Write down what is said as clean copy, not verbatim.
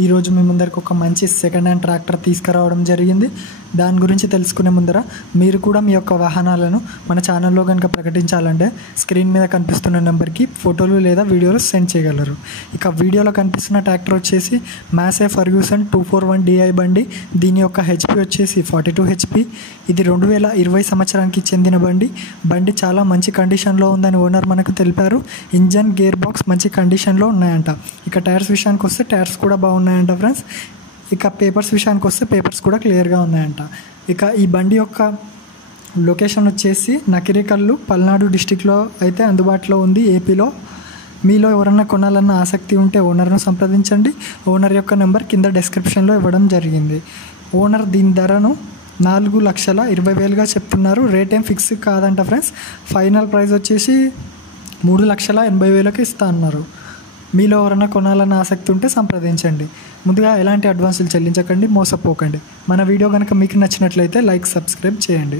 ఈరోజు మీ ముందరికి ఒక మంచి సెకండ్ హ్యాండ్ ట్రాక్టర్ తీసుకురావడం జరిగింది. దాని గురించి తెలుసుకునే ముందర మీరు కూడా మీ యొక్క వాహనాలను మన ఛానల్లో కనుక ప్రకటించాలంటే స్క్రీన్ మీద కనిపిస్తున్న నెంబర్కి ఫోటోలు లేదా వీడియోలు సెండ్ చేయగలరు. ఇక వీడియోలో కనిపిస్తున్న ట్రాక్టర్ వచ్చేసి మాసే ఫర్గ్యూసన్ 241 DI బండి. దీని యొక్క హెచ్పి వచ్చేసి 42 HP. ఇది 2020 సంవత్సరానికి చెందిన బండి. బండి చాలా మంచి కండిషన్లో ఉందని ఓనర్ మనకు తెలిపారు. ఇంజన్, గేర్ బాక్స్ మంచి కండిషన్లో ఉన్నాయంట. ఇక టైర్స్ విషయానికి వస్తే టైర్స్ కూడా బాగున్నాయంట ఫ్రెండ్స్. ఇక పేపర్స్ విషయానికి వస్తే పేపర్స్ కూడా క్లియర్గా ఉన్నాయంట. ఇక ఈ బండి యొక్క లొకేషన్ వచ్చేసి నకిరేకల్లు, పల్నాడు డిస్టిక్లో అయితే అందుబాటులో ఉంది, ఏపీలో. మీలో ఎవరన్నా కొనాలన్న ఆసక్తి ఉంటే ఓనర్ను సంప్రదించండి. ఓనర్ యొక్క నెంబర్ కింద డిస్క్రిప్షన్లో ఇవ్వడం జరిగింది. ఓనర్ దీని ధరను 4,20,000గా చెప్తున్నారు. రేట్ ఏం ఫిక్స్ కాదంట ఫ్రెండ్స్. ఫైనల్ ప్రైస్ వచ్చేసి 3,80,000కి ఇస్తా అన్నారు. మీలో ఎవరైనా కొనాలన్న ఆసక్తి ఉంటే సంప్రదించండి. ముందుగా ఎలాంటి అడ్వాన్సులు చెల్లించకండి, మోసపోకండి. మన వీడియో కనుక మీకు నచ్చినట్లయితే లైక్, సబ్స్క్రైబ్ చేయండి.